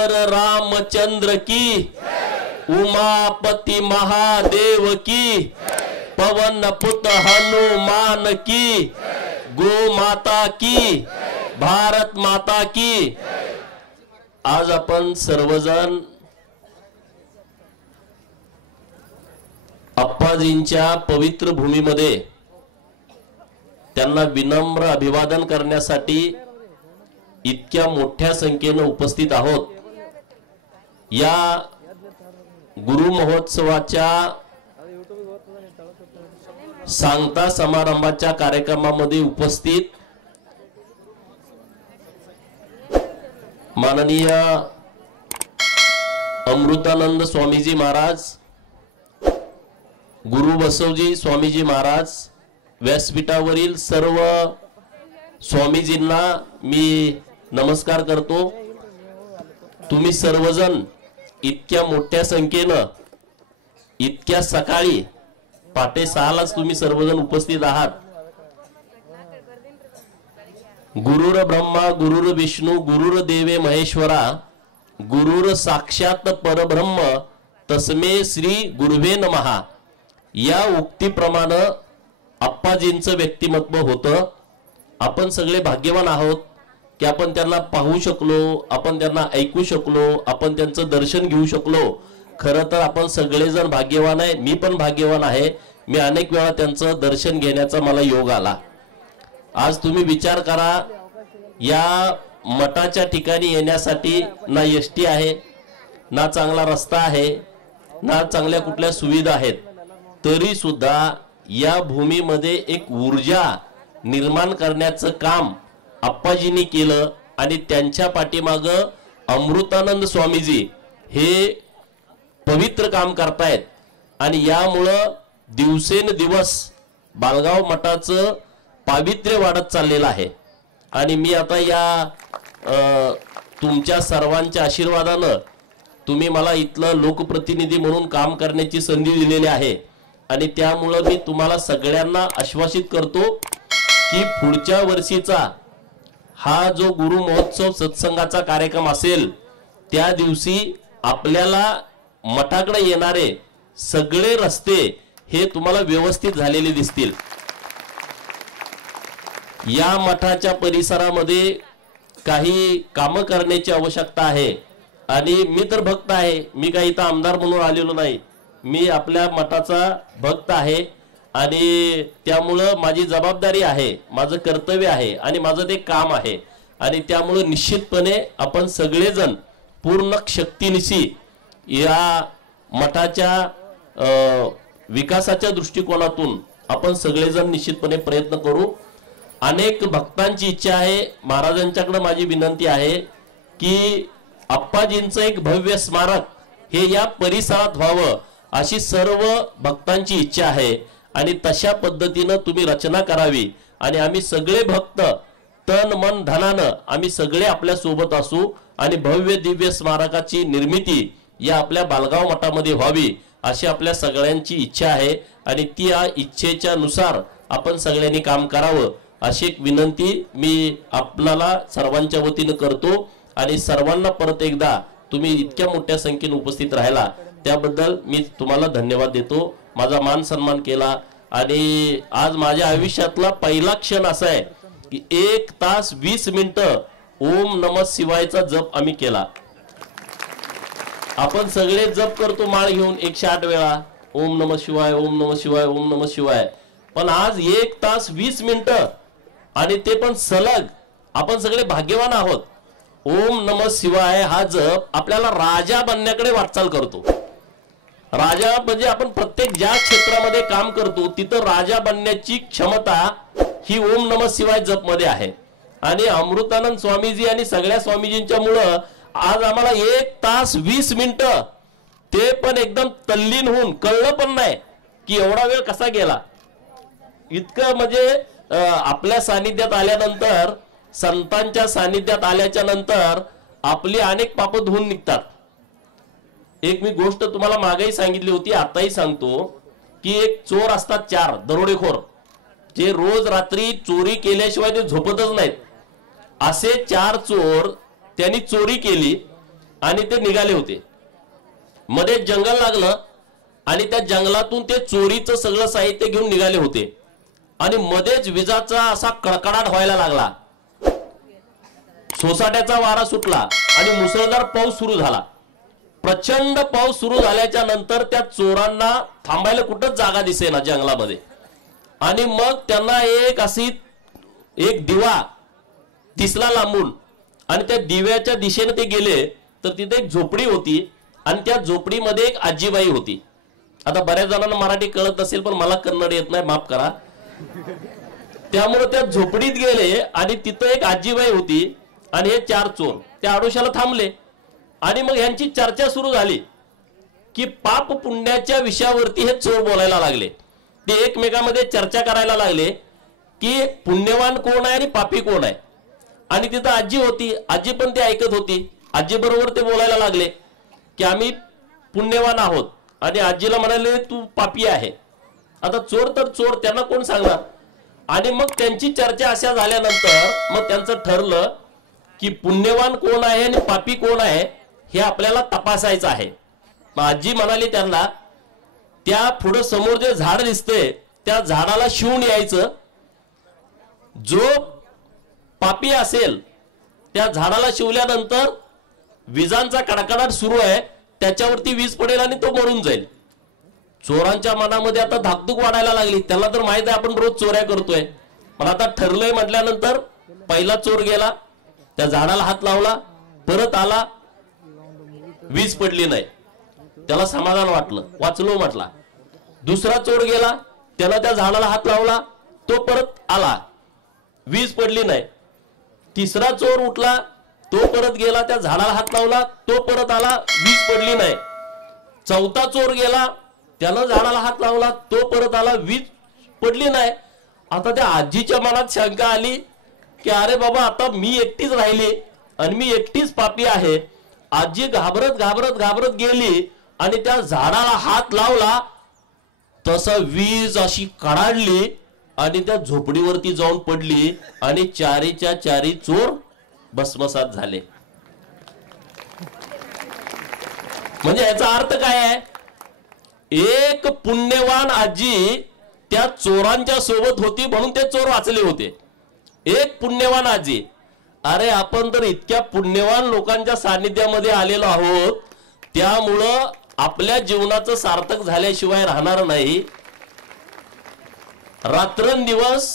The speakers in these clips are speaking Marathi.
वर रामचंद्र की, उमापति महादेव की, पवन पुत्र हनुमान की, गो माता की, भारत माता की। आज आपण सर्वजण अप्पाजींच्या पवित्र भूमीमध्ये त्यांना विनम्र अभिवादन करण्यासाठी इतक्या मोठ्या संख्येने उपस्थित आहोत। या गुरु महोत्सवाच्या सांगता समारंभाच्या कार्यक्रमामध्ये उपस्थित माननीय अमृतानंद स्वामीजी महाराज, गुरु बसवजी स्वामीजी महाराज, व्यासपीठावरील सर्व स्वामीजींना मी नमस्कार करतो। तुम्ही सर्वजण इतक्या मोठ्या संख्येने इतक्या सकाळी पहाटे 6लाच तुम्ही सर्वजण उपस्थित आहात। गुरुर ब्रह्मा गुरुर विष्णू गुरुर देवे महेश्वरा, गुरुर साक्षात परब्रह्म तस्मे श्री गुरुवे नमः। या उक्तीप्रमाणे अप्पाजींचं व्यक्तिमत्व होतं। आपण सगळे भाग्यवान आहोत की आपण त्यांना पाहू शकलो, आपण त्यांना ऐकू शकलो, आपण त्यांचं दर्शन घेऊ शकलो। खरं तर आपण सगळेजण भाग्यवान आहे, मी पण भाग्यवान आहे। मी अनेक वेळा त्यांचं दर्शन घेण्याचा मला योग आला। आज तुम्ही विचार करा, या मठाच्या ठिकाणी येण्यासाठी ना एसटी आहे, ना चांगला रस्ता आहे, ना चांगल्या कुठल्या सुविधा आहेत, तरी सुद्धा या भूमीमध्ये एक ऊर्जा निर्माण करण्याचं काम अप्पाजींनी केलं आणि त्यांच्या पाठीमागं अमृतानंद स्वामीजी हे पवित्र काम करतायत। आणि यामुळं दिवसेंदिवस बाळगाव मठाचं पावित्र्य वाढत चाललेलं आहे। आणि मी आता या तुमच्या सर्वांच्या आशीर्वादानं तुम्ही मला इथलं लोकप्रतिनिधी म्हणून काम करण्याची संधी दिलेली आहे आणि त्यामुळे मी तुम्हाला सगळ्यांना आश्वासित करतो की पुढच्या वर्षीचा हा जो गुरु महोत्सव सत्संगाचा कार्यक्रम असेल त्या दिवशी आपल्याला मठाकडे येणारे सगळे रस्ते हे तुम्हाला व्यवस्थित झालेले दिसतील। या मठाच्या परिसरामध्ये काही कामं करण्याची आवश्यकता आहे आणि मी तर भक्त आहे, मी काही इथं आमदार म्हणून आलेलो नाही, मी आपल्या मठाचा भक्त आहे आणि त्यामुळे माझी जबाबदारी आहे, माझं कर्तव्य आहे आणि माझं ते काम आहे। आणि त्यामुळे निश्चितपणे आपण सगळेजण पूर्ण शक्तीनिशी या मठाच्या विकासाच्या दृष्टिकोनातून आपण सगळेजण निश्चितपणे प्रयत्न करू। अनेक भक्तांची इच्छा आहे, महाराजांच्याकडे माझी विनंती आहे की अप्पाजींचं एक भव्य स्मारक हे या परिसरात व्हावं अशी सर्व भक्तांची इच्छा आहे आणि तशा पद्धतीने तुम्ही रचना करावी आणि आम्ही सगळे भक्त तन मन धनानं आम्ही सगळे आपल्या सोबत असू आणि भव्य दिव्य स्मारकाची निर्मिती या आपल्या बाळगाव मठामध्ये व्हावी अशी आपल्या सगळ्यांची इच्छा आहे आणि त्या इच्छेच्या नुसार आपण सगळ्यांनी काम करावं अशी एक विनंती मी आपल्याला सर्वांच्या वतीने करतो। आणि सर्वांना परत एकदा तुम्ही इतक्या मोठ्या संख्येने उपस्थित राहिला त्याबद्दल मी तुम्हाला धन्यवाद देतो, माझा मान सन्मान केला। आणि आज माझ्या आयुष्यातला पहिला क्षण असा आहे की 1 तास 20 मिनिटं ओम नमः शिवायचा जप आम्ही केला। आपण सगळे जप करतो माळ घेऊन 108 वेळा ओम नमः शिवाय ओम नमः शिवाय ओम नमः शिवाय, पण आज 1 तास 20 मिनिटं आणि ते पण सलग। आपण सगळे भाग्यवान आहोत। ओम नमः शिवाय हा जप आपल्याला राजा बनण्याकडे वाटचाल करतो। राजा म्हणजे आपण प्रत्येक ज्या क्षेत्रामध्ये काम करतो तिथं राजा बनण्याची क्षमता ही ओम नमः शिवाय जप मध्ये आहे। आणि अमृतानंद स्वामीजी आणि सगळ्या स्वामीजींच्या मुळे आज आम्हाला 1 तास 20 मिनिटं ते पण एकदम तल्लीन होऊन कळलं पण नाही की एवढा वेळ कसा गेला। इतकं म्हणजे आपल्या सानिध्यात आल्यानंतर, संतांच्या सानिध्यात आल्याच्या नंतर आपली अनेक पाप धुवून निघतात। एक मी गोष्ट तुम्हाला मागेही सांगितली होती, आताही सांगतो की एक चोर असतात 4 दरोडेखोर, जे रोज रात्री चोरी केल्याशिवाय ते झोपतच नाहीत। असे 4 चोर त्यांनी चोरी केली आणि ते निघाले होते. मध्ये जंगल लागलं आणि त्या जंगलातून ते चोरीचं सगळं साहित्य घेऊन निघाले होते आणि मध्येच विजाचा असा कडकडाट व्हायला लागला. सोसाट्याचा वारा सुटला आणि मुसळधार पाऊस सुरू झाला. प्रचंड पाऊस सुरू झाल्याच्या नंतर त्या चोरांना थांबायला कुठंच जागा दिसेना जंगलामध्ये. आणि मग त्यांना एक दिवा दिसला लांबून आणि त्या दिव्याच्या दिशेने ते गेले तर तिथे एक झोपडी होती आणि त्या झोपडीमध्ये एक आजीबाई होती. आता बऱ्याच जणांना मराठी कळत नसेल पण मला कन्नड येत नाही, माफ करा. त्यामुळे त्या झोपडीत गेले आणि तिथं एक आजीबाई होती आणि हे 4 चोर त्या आडोशाला थांबले आणि मग यांची चर्चा सुरू झाली की पाप पुण्याच्या विषयावरती हे चोर बोलायला लागले. ते एकमेकांमध्ये चर्चा करायला लागले की पुण्यवान कोण आहे आणि पापी कोण आहे. आणि तिथं आजी होती, आजी पण ते ऐकत होती. आजी बरोबर ते बोलायला लागले की आम्ही पुण्यवान आहोत आणि आजीला म्हणाले तू पापी आहे. आता चोर तर चोर, त्यांना कोण सांगणार. आणि मग त्यांची चर्चा अशा झाल्यानंतर मग त्यांचं ठरलं की पुण्यवान कोण आहे आणि पापी कोण आहे हे आपल्याला तपासायचं आहे. मग आजी म्हणाली त्यांना त्या पुढे समोर जे झाड दिसते त्या झाडाला शिवून यायचं. जो पापी असेल त्या झाडाला शिवल्यानंतर विजांचा कडकडाट सुरू आहे त्याच्यावरती वीज पडेल आणि तो मरून जाईल. चोरांच्या मनामध्ये आता धाकधूक वाढायला लागली. त्यांना तर माहित आहे आपण रोज चोऱ्या करतोय, पण आता ठरलंय म्हटल्यानंतर पहिला चोर गेला, त्या झाडाला हात लावला, परत आला, वीज पडली नाही, त्याला समाधान वाटलं, वाचलो म्हटला. दुसरा चोर गेला, त्याला त्या झाडाला हात लावला, तो परत आला, वीज पडली नाही. तिसरा चोर उठला, तो परत गेला, त्या झाडाला हात लावला, तो परत आला, वीज पडली नाही. चौथा चोर गेला, त्याला झाडाला हात लावला, तो परत आला, वीज पडली नाही. आता त्या आजीच्या मनात शंका आली की अरे बाबा आता मी एकटीच राहिली आणि मी एकटीच पापी आहे. आजी घाबरत घाबरत घाबरत गेली आणि त्या झाडाला हात लावला, तसं वीज अशी कडाडली आणि त्या झोपडीवरती जाऊन पडली आणि चारीच्या चारी चोर भस्मसात झाले. म्हणजे याचा अर्थ काय आहे, एक पुण्यवान आजी त्या चोरांच्या सोबत होती म्हणून ते चोर वाचले होते. एक पुण्यवान आजी. अरे आपण तर इतक्या पुण्यवान लोकांच्या सानिध्यामध्ये आलेलो आहोत, त्यामुळं आपल्या जीवनाचं सार्थक झाल्याशिवाय राहणार नाही. रात्रंदिवस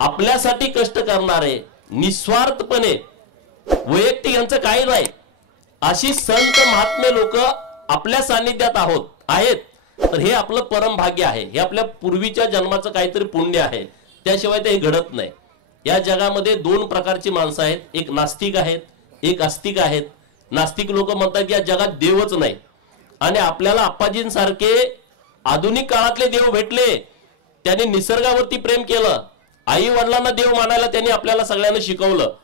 आपल्यासाठी कष्ट करणारे, निस्वार्थपणे, वैयक्तिक यांचं काही नाही, अशी संत महात्मे लोक आपल्या सानिध्यात आहेत. तर हे आपलं परम भाग्य आहे, हे आपल्या पूर्वीच्या जन्माचं काहीतरी पुण्य आहे, त्याशिवाय ते घडत नाही. या जगामध्ये 2 प्रकारची माणसं आहेत, एक नास्तिक आहेत, एक आस्तिक आहेत. नास्तिक लोक म्हणतात की या जगात देवच नाही आणि आपल्याला आप्पाजींसारखे आधुनिक काळातले देव भेटले, त्यांनी निसर्गावरती प्रेम केलं, आई वडिलांना देव मानायला त्यांनी आपल्याला सगळ्यांना शिकवलं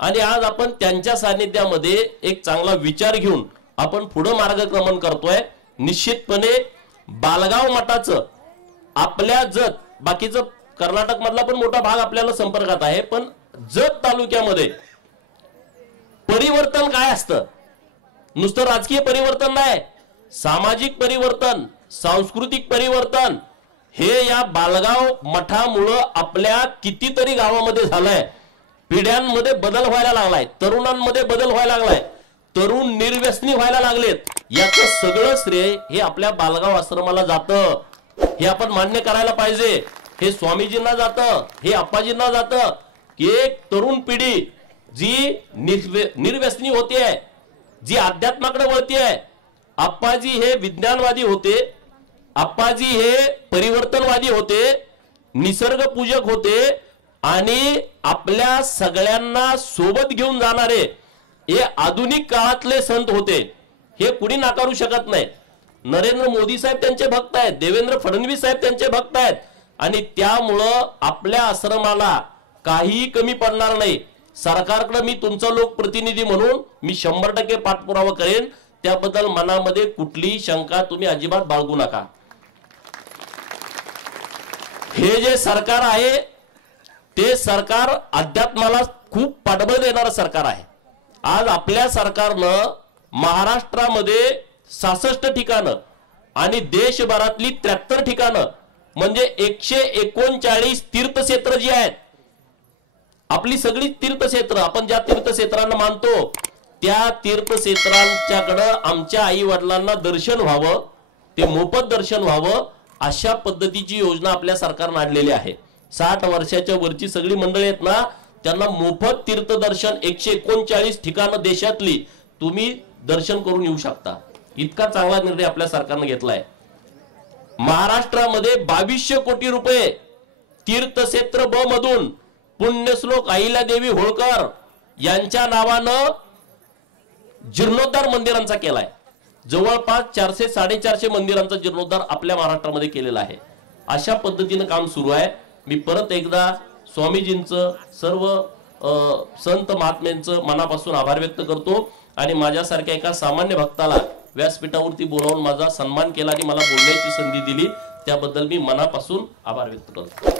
आणि आज आपण त्यांच्या सानिध्यामध्ये एक चांगला विचार घेऊन आपण पुढे मार्गक्रमण करतोय. निश्चितपणे बालगाव मठाचं आपल्या जत, बाकीचं कर्नाटक मधला पण मोठा भाग आपल्याला संपर्कात आहे, पण जत तालुक्यामध्ये परिवर्तन काय असतं, नुसतं राजकीय परिवर्तन नाही, सामाजिक परिवर्तन, सांस्कृतिक परिवर्तन हे या बालगाव मठामुळे आपल्या कितीतरी गावामध्ये झालंय. पिढ्यांमध्ये बदल व्हायला लागलाय, तरुणांमध्ये बदल व्हायला लागलाय, तरुण निर्व्यसनी व्हायला लागलेत. याचं सगळं श्रेय हे आपल्या बालगाव आश्रमाला जातं, हे आपण मान्य करायला पाहिजे. हे स्वामीजींना जातं, हे आप्पाजींना जातं की एक तरुण पिढी जी निर्व्यसनी होते, जी अध्यात्माकडे वळते. आप्पाजी हे विज्ञानवादी होते, आप्पाजी हे परिवर्तनवादी होते, निसर्ग पूजक होते आणि आपल्या सगळ्यांना सोबत घेऊन जाणारे हे आधुनिक काळातले संत होते. हे कुणी नाकारू शकत नाही. नरेंद्र मोदी साहेब त्यांचे भक्त आहेत, देवेंद्र फडणवीस साहेब त्यांचे भक्त आहेत आणि त्यामुळं आपल्या आश्रमाला काही कमी पडणार नाही. सरकारकडे मी तुमचा लोकप्रतिनिधी म्हणून मी 100% पाठपुरावा करेन, त्याबद्दल मनामध्ये कुठलीही शंका तुम्ही अजिबात बाळगू नका. हे जे सरकार आहे ते सरकार अध्यात्माला खूप पाठबळ देणारं सरकार आहे. आज आपल्या सरकारनं महाराष्ट्रामध्ये 66 ठिकाणं आणि देशभरातली 73 ठिकाणं म्हणजे 139 तीर्थक्षेत्र जी आहेत, आपली सगळी तीर्थक्षेत्र, आपण ज्या तीर्थक्षेत्रांना मानतो त्या तीर्थक्षेत्रांच्याकडे आमच्या आई वडिलांना दर्शन व्हावं, ते मोफत दर्शन व्हावं, अशा पद्धतीची योजना आपल्या सरकारने आणलेली आहे. 60 वर्षाच्या वरची सगळी मंडळी आहेत ना, त्यांना मोफत तीर्थदर्शन 139 ठिकाणं देशातली तुम्ही दर्शन करून येऊ शकता. इतका चांगला निर्णय आपल्या सरकारने घेतलाय. महाराष्ट्रामध्ये 2200 कोटी रुपये तीर्थक्षेत्र ब मधून पुण्यश्लोक अहिल्यादेवी होळकर यांच्या नावानं जीर्णोद्धार मंदिरांचा केलाय. जवळपास 400-450 मंदिरांचा जीर्णोद्धार आपल्या महाराष्ट्रामध्ये केलेला आहे. अशा पद्धतीनं काम सुरू आहे. मी परत एकदा स्वामीजींचं, सर्व संत महात्म्यांचं मनापासून आभार व्यक्त करतो आणि माझ्यासारख्या एका सामान्य भक्ताला व्यासपीठावरती बोलावून माझा सन्मान केला आणि मला बोलण्याची संधी दिली, त्याबद्दल मी मनापासून आभार व्यक्त करतो.